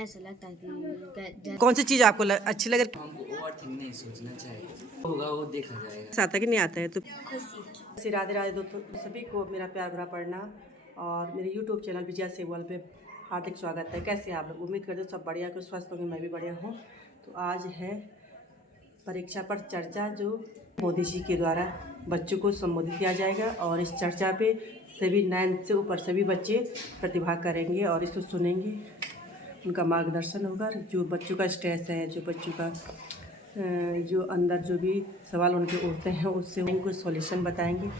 ऐसा लगता है कि कौन सी चीज़ आपको अच्छी लगे? हमको ओवरथिंक नहीं सोचना चाहिए, होगा वो देखा जाएगा। आता कि नहीं आता है तो खुशी। राधे राधे दोस्तों, सभी को मेरा प्यार भरा प्रणाम और मेरे यूट्यूब चैनल विजया सेवाल पे हार्दिक स्वागत है। कैसे आप लोग? उम्मीद करते हो सब बढ़िया, कुछ स्वस्थ होंगे, मैं भी बढ़िया हूँ। तो आज है परीक्षा पर चर्चा, जो मोदी जी के द्वारा बच्चों को संबोधित किया जाएगा और इस चर्चा पे सभी 9 से ऊपर सभी बच्चे प्रतिभाग करेंगे और इसको सुनेंगे। उनका मार्गदर्शन होगा। जो बच्चों का स्ट्रेस है, जो बच्चों का जो अंदर जो भी सवाल उनके उठते हैं, उससे उनको सॉल्यूशन बताएंगे,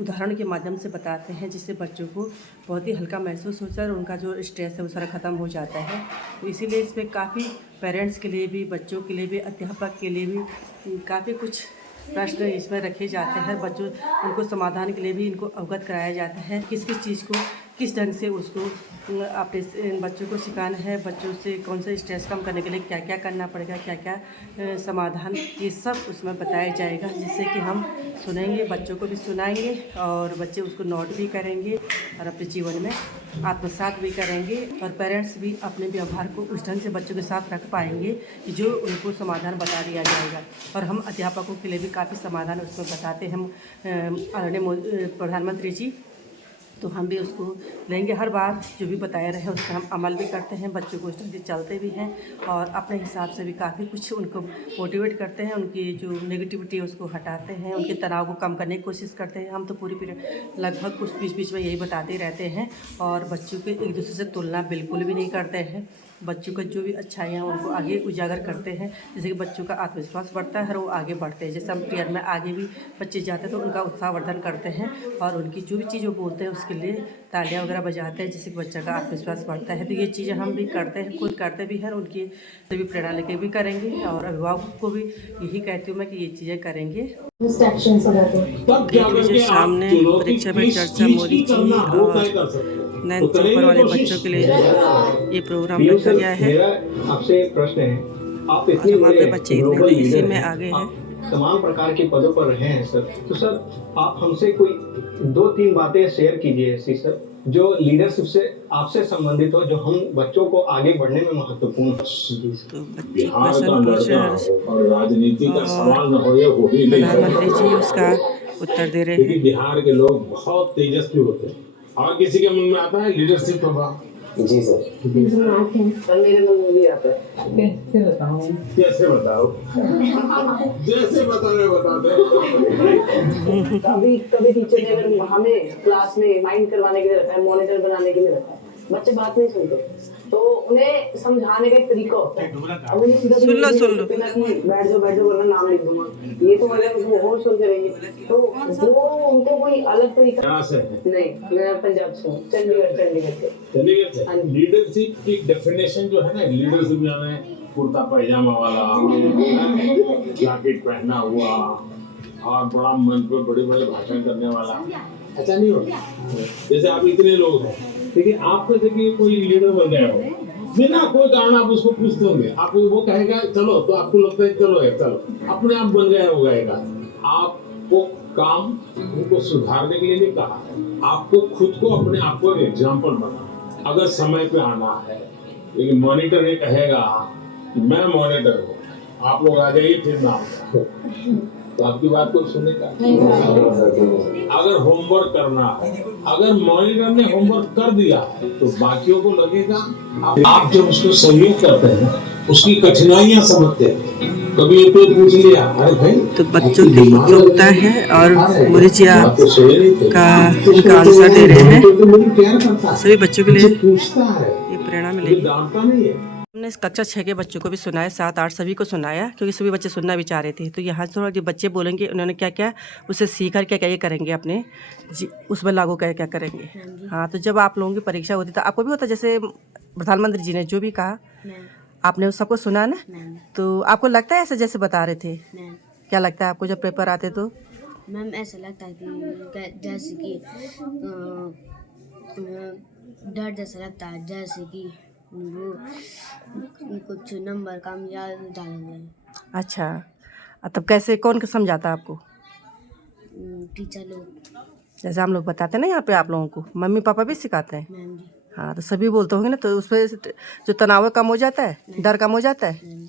उदाहरण के माध्यम से बताते हैं, जिससे बच्चों को बहुत ही हल्का महसूस होता है और उनका जो स्ट्रेस है वो सारा ख़त्म हो जाता है। तो इसीलिए इसमें काफ़ी पेरेंट्स के लिए भी, बच्चों के लिए भी, अध्यापक के लिए भी काफ़ी कुछ प्रश्न इसमें रखे जाते हैं। बच्चों उनको समाधान के लिए भी इनको अवगत कराया जाता है, किस किस चीज़ को किस ढंग से उसको अपने बच्चों को सिखाना है, बच्चों से कौन सा स्ट्रेस कम करने के लिए क्या क्या करना पड़ेगा, क्या क्या समाधान, ये सब उसमें बताया जाएगा, जिससे कि हम सुनेंगे, बच्चों को भी सुनाएंगे और बच्चे उसको नोट भी करेंगे और अपने जीवन में आत्मसात भी करेंगे और पेरेंट्स भी अपने व्यवहार को उस ढंग से बच्चों के साथ रख पाएंगे कि जो उनको समाधान बता दिया जाएगा। और हम अध्यापकों के लिए भी काफ़ी समाधान उसमें बताते हैं आदरणीय प्रधानमंत्री जी। तो हम भी उसको लेंगे, हर बार जो भी बताए रहे उस पर हम अमल भी करते हैं, बच्चों को उस चलते भी हैं और अपने हिसाब से भी काफ़ी कुछ उनको मोटिवेट करते हैं, उनकी जो नेगेटिविटी है उसको हटाते हैं, उनके तनाव को कम करने की कोशिश करते हैं। हम तो पूरी पीरियड लगभग कुछ बीच बीच में यही बताते रहते हैं और बच्चों के एक दूसरे से तुलना बिल्कुल भी नहीं करते हैं। बच्चों का जो भी अच्छाइयाँ उनको आगे उजागर करते हैं, जैसे कि बच्चों का आत्मविश्वास बढ़ता है और वो आगे बढ़ते हैं। जैसे हम पीरियड में आगे भी बच्चे जाते हैं तो उनका उत्साहवर्धन करते हैं और उनकी जो भी चीज़ वो बोलते हैं उसके लिए तालियां वगैरह बजाते हैं, जिससे कि बच्चे का आत्मविश्वास बढ़ता है। तो ये चीज़ें हम भी करते हैं, खुद करते भी हैं, उनकी सभी प्रेरणा लेके भी करेंगे और अभिभावकों को भी यही कहती हूँ मैं कि ये चीज़ें करेंगे। देख लीजिए सामने परीक्षा में चर्चा, मोदी जी और 9 से ऊपर वाले बच्चों के लिए ये प्रोग्राम रखा गया है। आपसे एक प्रश्न है, आप और हमारे बच्चे इतने तो इसी में आगे हैं। तमाम प्रकार के पदों पर रहे हैं सर, तो सर आप हमसे कोई 2-3 बातें शेयर कीजिए ऐसी सर, जो लीडरशिप से आपसे संबंधित हो, जो हम बच्चों को आगे बढ़ने में महत्वपूर्ण हो। तो बच्चे क्वेश्चन पूछ रहे हैं और राजनीति का सवाल न हो, ये हो ही नहीं। प्रधानमंत्री जी उसका उत्तर दे रहे हैं। बिहार के लोग बहुत तेजस्वी होते हैं और किसी के मन में आता है लीडरशिप होगा। जी सर, मेरे मन में भी आता है। कैसे बताऊं जैसे बताते कभी टीचर ने अगर हमें क्लास में माइंड करवाने के लिए रखा है, मॉनिटर बनाने के लिए रखा है, बच्चे बात नहीं सुनते, तो उन्हें समझाने का एक तरीका होता है। अब उन्हें सीधा सुन लो बैठ जाओ वरना नाम लिख दूंगा, ये तो अगर वो होश शुरू करेंगे तो वो उनको कोई अलग तरीका नहीं। मैं पंजाब से हूँ, चंडीगढ़ से। लीडरशिप की डेफिनेशन जो है ना, लीडरशिप यानी कुर्ता पैजामा वाला, जैकेट पहना हुआ और बड़ा मंच पर बड़े बड़े भाषण करने वाला, ऐसा नहीं होता। जैसे आप इतने लोग हैं, देखिए आपको देखिए कोई लीडर बन गया हो, बिना कोई कारण आप उसको पूछते होंगे, आप वो कहेगा चलो, तो आपको लगता है चलो अपने आप बन गया हो गएगा। आपको काम उनको सुधारने के लिए नहीं कहा है, आपको खुद को अपने आप को एक एग्जाम्पल बनाना। अगर समय पे आना है, लेकिन मॉनिटर ये कहेगा कि मैं मॉनिटर हूँ, आप लोग आ जाइए फिर नाम, तो आपकी बात को सुनेगा। अगर होमवर्क करना है, अगर मॉनिटर ने होमवर्क कर दिया है तो बाकियों को लगेगा आप जब उसको सहयोग करते हैं उसकी कठिनाइयां समझते हैं। कभी ये पूछ लिया, अरे भाई तो बच्चों की उत्सुकता है और मोदी जी का उनका आंसर दे रहे हैं। सभी बच्चों के लिए पूछता है, ये प्रेरणा मिलेगी। डांटता नहीं है। हमने कक्षा 6 के बच्चों को भी सुनाया, 7, 8 सभी को सुनाया, क्योंकि सभी बच्चे सुनना भी चाह रहे थे। तो यहाँ थोड़ा जो बच्चे बोलेंगे उन्होंने क्या क्या उससे सीख कर क्या क्या ये करेंगे अपने उसमें लागू क्या क्या करेंगे। हाँ, तो जब आप लोगों की परीक्षा होती तो आपको भी होता, जैसे प्रधानमंत्री जी ने जो भी कहा आपने उस सबको सुना ना, तो आपको लगता है ऐसे जैसे बता रहे थे? क्या लगता है आपको जब पेपर आते तो? मैम ऐसा लगता है कि जैसे कि डर जैसा लगता है, जैसे कि वो कुछ नंबर कम या डाल जाए। अच्छा, तब कैसे, कौन समझाता आपको? टीचर लोग। जैसे हम लोग बताते हैं ना यहाँ पे आप लोगों को, मम्मी पापा भी सिखाते हैं? मैम जी। हाँ, तो सभी बोलते होंगे ना, तो उस पर जो तनाव है कम हो जाता है, डर कम हो जाता है।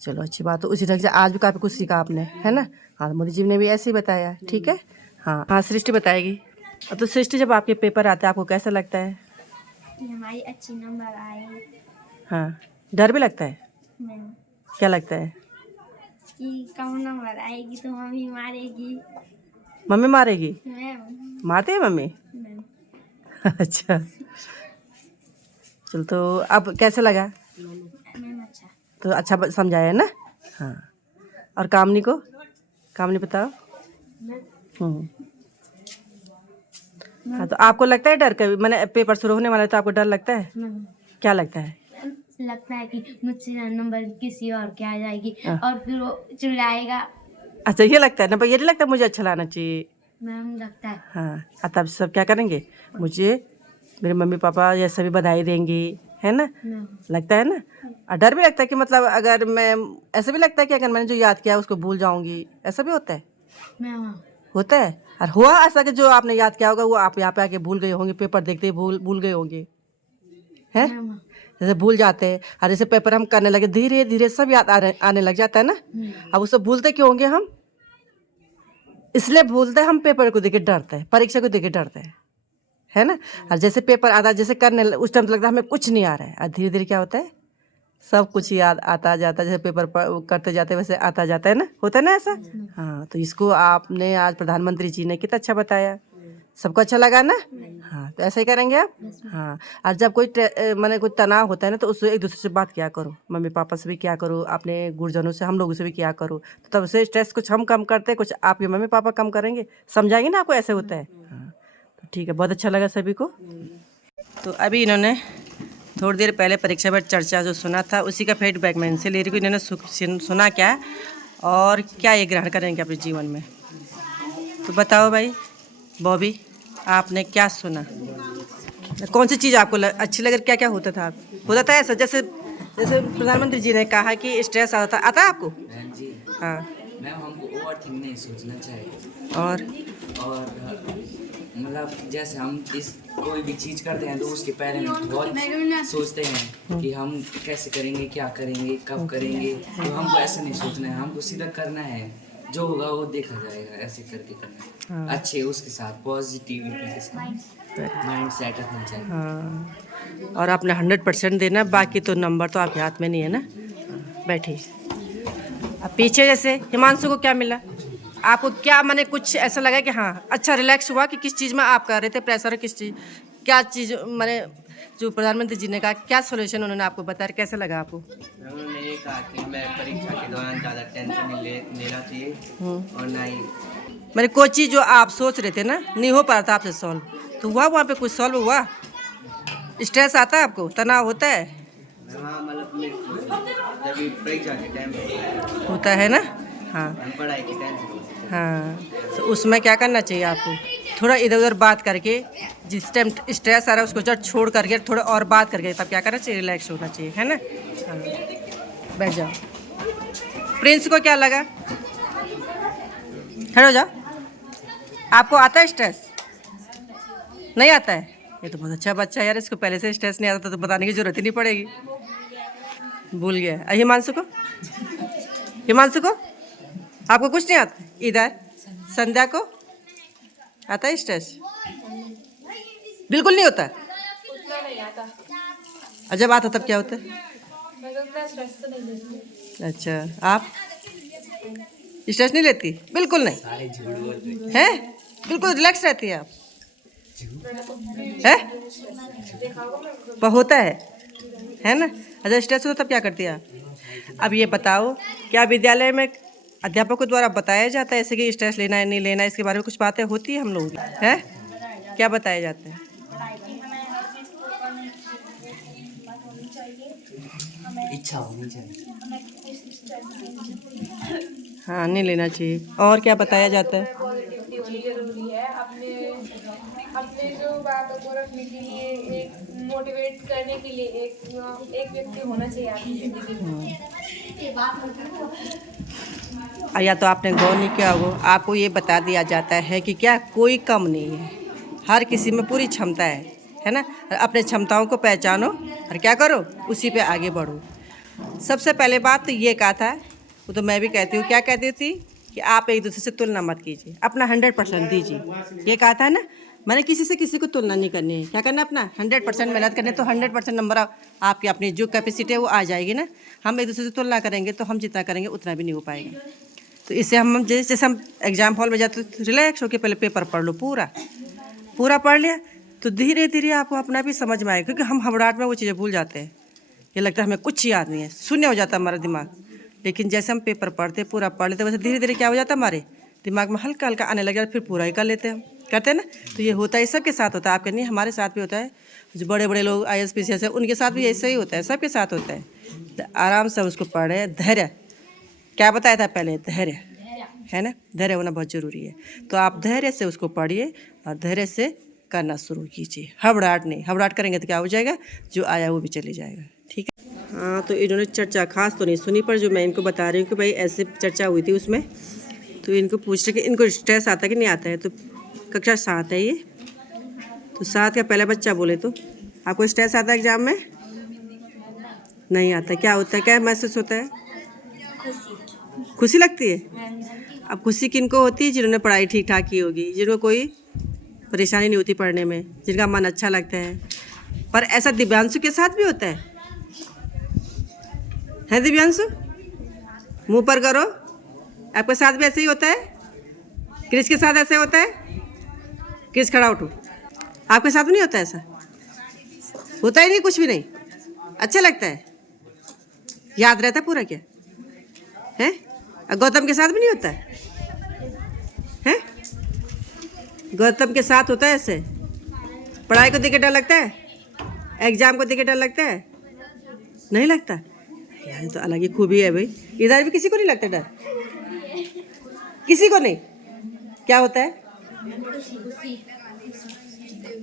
चलो अच्छी बात। तो उसी ढंग से आज भी काफ़ी कुछ सीखा आपने, है ना। हाँ, मोदी जी ने भी ऐसे ही बताया, ठीक है। हाँ हाँ, सृष्टि बताएगी। तो सृष्टि, जब आपके पेपर आते हैं आपको कैसा लगता है? कि हमारी अच्छी नंबर आए। हाँ, डर भी लगता है? मैम, क्या लगता है? कि कम नंबर आएगी तो मम्मी मारेगी। मम्मी मारेगी? मैम, मारते हैं मम्मी? मैम, अच्छा, चल तो अब कैसे लगा? मैम अच्छा। तो अच्छा समझाया है ना। हाँ, और कामनी बताओ। हाँ, तो आपको लगता है डर कभी, मैंने पेपर शुरू होने वाला है तो आपको डर लगता है? मैम, क्या लगता है? लगता है कि मुझसे नंबर किसी और के आ जाएगी हाँ। और फिर वो चिल्लाएगा। अच्छा, ये लगता है ना, पर ये नहीं लगता मुझे अच्छा लाना चाहिए? मैम, लगता है। हाँ, तब सब क्या करेंगे, मुझे मेरे मम्मी पापा ये सभी बधाई देंगी, है ना। मैम, लगता है ना। और डर भी लगता है कि मतलब अगर मैं, ऐसा भी लगता है कि अगर मैंने जो याद किया उसको भूल जाऊंगी, ऐसा भी होता है? मैम, होता है। और हुआ ऐसा कि जो आपने याद किया होगा वो आप यहाँ पे आके भूल गए होंगे, पेपर देखते ही भूल गए होंगे, है। मैम, जैसे भूल जाते हैं, और जैसे पेपर हम करने लगे धीरे धीरे सब याद आने लग जाता है ना। अब उससे भूलते क्यों होंगे हम? इसलिए भूलते हैं, हम पेपर को देखे डरते हैं, परीक्षा को देखे डरते हैं, है ना। और जैसे पेपर आता है, जैसे करने उस टाइम तो लगता है हमें कुछ नहीं आ रहा है, और धीरे धीरे क्या होता है, सब कुछ याद आता जाता है। जैसे पेपर करते जाते वैसे आता जाता है ना, होता है ना ऐसा। हाँ, तो इसको आपने आज प्रधानमंत्री जी ने कितना अच्छा बताया, सबको अच्छा लगा ना। हाँ, तो ऐसा ही करेंगे आप। हाँ, और जब कोई माने कोई तनाव होता है ना, तो उससे एक दूसरे से बात किया करो, मम्मी पापा से भी किया करो, अपने गुरुजनों से, हम लोगों से भी किया करो। तो तब से स्ट्रेस कुछ हम कम करते हैं, कुछ आपके मम्मी पापा कम करेंगे, समझाएंगे ना आपको ऐसे होता है। हाँ, तो ठीक है, बहुत अच्छा लगा सभी को। तो अभी इन्होंने थोड़ी देर पहले परीक्षा पर चर्चा जो सुना था उसी का फीडबैक मैं इनसे ले रही हूँ। इन्होंने सुना क्या और क्या ये ग्रहण करेंगे अपने जीवन में। तो बताओ भाई बॉबी, आपने क्या सुना, कौन सी चीज़ आपको अच्छी लगी, क्या क्या होता था ऐसा, जैसे जैसे प्रधानमंत्री जी ने कहा कि स्ट्रेस आता है आपको? मैम जी, हाँ मैम हमको ओवर थिंक नहीं सोचना चाहिए। और मतलब जैसे हम कोई भी चीज़ करते हैं तो उसके पहले में बहुत सोचते हैं कि हम कैसे करेंगे, क्या करेंगे, कब करेंगे। तो हमको ऐसा नहीं सोचना है, हमको सीधा करना है, जो होगा वो देखा जाएगा, ऐसे करके करना है। अच्छे उसके साथ पॉजिटिविटी के साथ माइंड सेटअप होना चाहिए। हाँ, और आपने 100% देना, बाकी तो नंबर तो आपके हाथ में नहीं है ना। बैठिए। अब पीछे जैसे हिमांशु को क्या मिला, आपको क्या माने कुछ ऐसा लगा कि हाँ अच्छा रिलैक्स हुआ कि किस चीज़ में आप कर रहे थे प्रेशर, किस चीज़, क्या चीज़ माने जो प्रधानमंत्री जी ने कहा, क्या सोल्यूशन उन्होंने आपको बताया, कैसा लगा आपको? उन्होंने ये कहा कि हमें परीक्षा के दौरान ज़्यादा टेंशन नहीं लेना चाहिए और ना ही मैंने कोई चीज़ जो आप सोच रहे थे ना नहीं हो पा रहा था आपसे सॉल्व, तो हुआ वहाँ पे कुछ सॉल्व हुआ? स्ट्रेस आता है आपको, तनाव होता है? हाँ, मतलब जब परीक्षा के टाइम होता है ना। हाँ पढ़ाई की टेंशन। हाँ, तो उसमें क्या करना चाहिए आपको, थोड़ा इधर उधर बात करके, जिस टाइम स्ट्रेस आ रहा है उसको जब छोड़ करके थोड़ा और बात करके तब क्या करना चाहिए, रिलैक्स होना चाहिए, है ना। हाँ, बैठ जाओ। प्रिंस को क्या लगा, खड़े हो जाओ। आपको आता है स्ट्रेस? नहीं आता है? ये तो बहुत अच्छा बच्चा है यार, इसको पहले से स्ट्रेस नहीं आता तो बताने की जरूरत ही नहीं पड़ेगी। भूल गया। हिमांशु को आपको कुछ नहीं आता? इधर संध्या को आता है स्ट्रेस? बिल्कुल नहीं होता। उतना नहीं आता। और जब आता तब क्या होता है? मैं तो उतना स्ट्रेस तो नहीं लेती। अच्छा, आप स्ट्रेस नहीं लेती? बिल्कुल नहीं सारे झूठ बोल रहे है, बिल्कुल रिलैक्स रहती है आप, है? पर होता है ना। अच्छा, स्ट्रेस होता तब क्या करती है आप? अब ये बताओ, क्या विद्यालय में अध्यापकों द्वारा बताया जाता है ऐसे कि स्ट्रेस लेना है नहीं लेना है, इसके बारे में कुछ बातें होती है हम लोग, है? क्या बताया जाता है? इच्छा होनी चाहिए। हाँ, नहीं लेना चाहिए। और क्या बताया जाता है? पॉजिटिविटी होनी जरूरी है। अपने जो बातों को रखने के लिए, एक मोटिवेट करने के लिए एक व्यक्ति होना चाहिए आपकी जिंदगी में। या तो आपने गौर नहीं किया हो, आपको ये बता दिया जाता है कि क्या कोई कम नहीं है, हर किसी में पूरी क्षमता है ना। अपने क्षमताओं को पहचानो और क्या करो, उसी पे आगे बढ़ो। सबसे पहले बात तो ये कहा था, वो तो मैं भी कहती हूँ, क्या कहती थी कि आप एक दूसरे से तुलना मत कीजिए, अपना 100% दीजिए। ये कहा था ना मैंने, किसी से किसी को तुलना नहीं करनी है। क्या करना, अपना 100% मेहनत करनी है, तो 100% नंबर आपकी अपनी जो कैपेसिटी है वो आ जाएगी ना। हम एक दूसरे से तुलना करेंगे तो हम जितना करेंगे उतना भी नहीं हो पाएगा। तो इससे हम जैसे हम एग्जाम हॉल में जाते तो रिलैक्स होकर पहले पेपर पढ़ लो, पूरा पढ़ लिया तो धीरे धीरे आपको अपना भी समझ में आएगा। क्योंकि हम हबड़ाहट में वो चीज़ें भूल जाते हैं, ये लगता है हमें कुछ याद नहीं है, शून्य हो जाता है हमारा दिमाग। लेकिन जैसे हम पेपर पढ़ते पूरा पढ़ लेते वैसे धीरे धीरे क्या हो जाता है, हमारे दिमाग में हल्का हल्का आने लग जाता, फिर पूरा ही कर लेते हैं, करते हैं ना। तो ये होता है, सबके साथ होता है, आपके नहीं, हमारे साथ भी होता है। जो बड़े बड़े लोग IAS PCS है उनके साथ भी ऐसा ही होता है, सबके साथ होता है। तो आराम से उसको पढ़े, धैर्य, क्या बताया था पहले, धैर्य है ना, धैर्य होना बहुत ज़रूरी है। तो आप धैर्य से उसको पढ़िए और धैर्य से करना शुरू कीजिए, हबड़ाहट नहीं। हबड़ाहट करेंगे तो क्या हो जाएगा, जो आया वो भी चले जाएगा। ठीक है। हाँ, तो इन्होंने चर्चा खास तो नहीं सुनी, पर जो मैं इनको बता रही हूँ कि भाई ऐसे चर्चा हुई थी उसमें, तो इनको पूछ रहे कि इनको स्ट्रेस आता है कि नहीं आता है। तो कक्षा 7 है ये, तो 7 का पहला बच्चा बोले तो आपको स्ट्रेस आता है एग्जाम में? नहीं आता। क्या होता है, क्या महसूस होता है? खुशी लगती है। अब खुशी किनको होती है? जिन्होंने पढ़ाई ठीक ठाक की होगी, जिनको कोई परेशानी नहीं होती पढ़ने में, जिनका मन अच्छा लगता है। पर ऐसा दिव्यांशु के साथ भी होता है दिव्यांशु? मुंह पर करो, आपके साथ भी ऐसे ही होता है? क्रिस के साथ ऐसे होता है? क्रिस खड़ा उठो, आपके साथ नहीं होता ऐसा? होता ही नहीं, कुछ भी नहीं, अच्छा लगता है, याद रहता है पूरा क्या है? गौतम के साथ भी नहीं होता है? गौतम के साथ होता है ऐसे? पढ़ाई को देख के डर लगता है? एग्जाम को देख के डर लगता है? नहीं लगता यार, ये तो अलग ही खूबी है भाई। इधर भी किसी को नहीं लगता डर? किसी को नहीं? क्या होता है?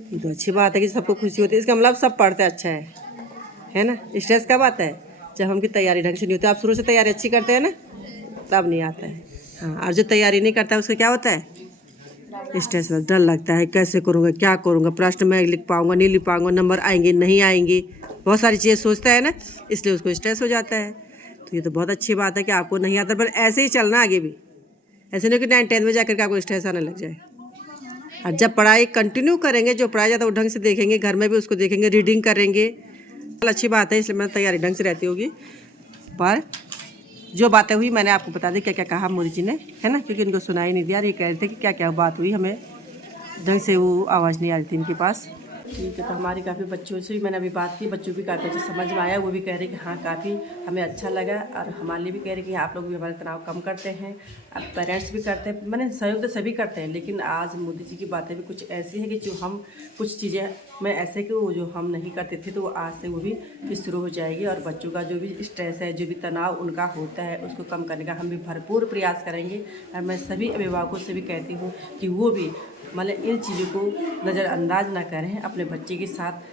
ये तो अच्छी बात है कि सबको खुशी होती है, इसका मतलब सब पढ़ते अच्छा है ना। स्ट्रेस कब आता है? जब हमकी तैयारी ढंग से नहीं होती। आप शुरू से तैयारी अच्छी करते हैं ना, तब नहीं आता है। हाँ, और जो तैयारी नहीं करता है उसका क्या होता है? स्ट्रेस, डर लगता है, कैसे करूँगा, क्या करूँगा, प्रश्न मैं लिख पाऊँगा, नहीं लिख पाऊँगा, नंबर आएंगे नहीं आएंगे, बहुत सारी चीज़ें सोचता है ना, इसलिए उसको स्ट्रेस हो जाता है। तो ये तो बहुत अच्छी बात है कि आपको नहीं आता, पर ऐसे ही चलना आगे भी। ऐसे नहीं कि 9th 10th में जाकर के आपको स्ट्रेस आने लग जाए। और जब पढ़ाई कंटिन्यू करेंगे, जो पढ़ाया जाता है वो ढंग से देखेंगे, घर में भी उसको देखेंगे, रीडिंग करेंगे, अच्छी बात है, इसलिए मेरी तैयारी ढंग से रहती होगी। पर जो बातें हुई मैंने आपको बता दी, क्या क्या कहा मोदी जी ने, है ना, क्योंकि इनको सुनाई नहीं दिया। ये कह रहे थे कि क्या क्या बात हुई, हमें ढंग से वो आवाज़ नहीं आ रही थी इनके पास। ठीक है, तो हमारी काफ़ी बच्चों से भी मैंने अभी बात की, बच्चों भी काफ़ी अच्छे समझ में आया, वो भी कह रहे कि हाँ काफ़ी हमें अच्छा लगा। और हमारे लिए भी कह रहे कि आप लोग भी हमारे तनाव कम करते हैं, अब पेरेंट्स भी करते हैं, मैंने सहयोग तो सभी करते हैं। लेकिन आज मोदी जी की बातें भी कुछ ऐसी हैं कि जो हम कुछ चीज़ें में ऐसे कि वो जो हम नहीं करते थे, तो वो आज से वो भी फिर शुरू हो जाएगी। और बच्चों का जो भी स्ट्रेस है, जो भी तनाव उनका होता है, उसको कम करने का हम भी भरपूर प्रयास करेंगे। और मैं सभी अभिभावकों से भी कहती हूँ कि वो भी मतलब इन चीज़ों को नज़रअंदाज ना करें, अपने बच्चे के साथ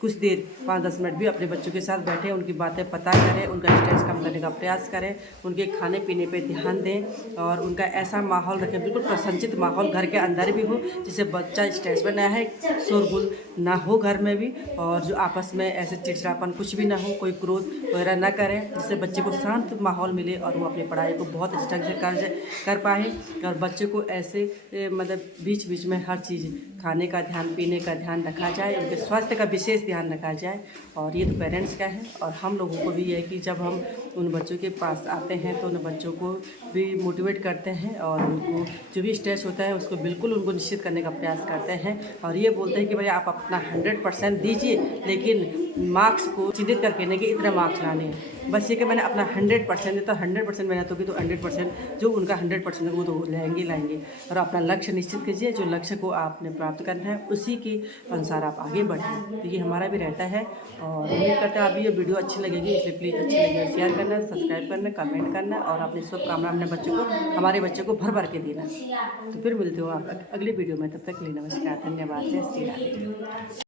कुछ देर 5-10 मिनट भी अपने बच्चों के साथ बैठें, उनकी बातें पता करें, उनका स्ट्रेस कम करने का प्रयास करें, उनके खाने पीने पे ध्यान दें और उनका ऐसा माहौल रखें, बिल्कुल प्रसन्नचित माहौल घर के अंदर भी हो, जिससे बच्चा स्ट्रेस में ना है, शोरगुल ना हो घर में भी, और जो आपस में ऐसे चिड़चिड़ापन कुछ भी ना हो, कोई क्रोध वगैरह ना करें, जिससे बच्चे को शांत माहौल मिले और वो अपनी पढ़ाई को बहुत अच्छे ढंग से कर पाएँ। और बच्चे को ऐसे मतलब बीच बीच में हर चीज़, खाने का ध्यान, पीने का ध्यान रखा जाए, उनके स्वास्थ्य का विशेष ध्यान रखा जाए। और ये तो पेरेंट्स का है, और हम लोगों को भी ये है कि जब हम उन बच्चों के पास आते हैं तो उन बच्चों को भी मोटिवेट करते हैं और उनको जो भी स्ट्रेस होता है उसको बिल्कुल उनको निश्चित करने का प्रयास करते हैं। और ये बोलते हैं कि भाई आप अपना 100% दीजिए, लेकिन मार्क्स को चिन्हित करके नहीं कि इतने मार्क्स लाने हैं, बस ये कि मैंने अपना 100% देता, 100% मेहनत होगी तो 100% जो उनका 100% है वो तो लाएंगे। और अपना लक्ष्य निश्चित कीजिए, जो लक्ष्य को आपने प्राप्त करना है उसी के अनुसार आप आगे बढ़ें। तो ये हमारा भी रहता है और उम्मीद करते हैं आप भी ये वीडियो अच्छी लगेगी, इसलिए प्लीज़ अच्छी लगे शेयर करना, सब्सक्राइब करना, कमेंट करना और अपनी शुभकामना अपने बच्चों को, हमारे बच्चों को भर भर के देना। तो फिर मिलते हो आप अगली वीडियो में, तब तक के लिए नमस्कार, धन्यवाद, जय श्री राधे।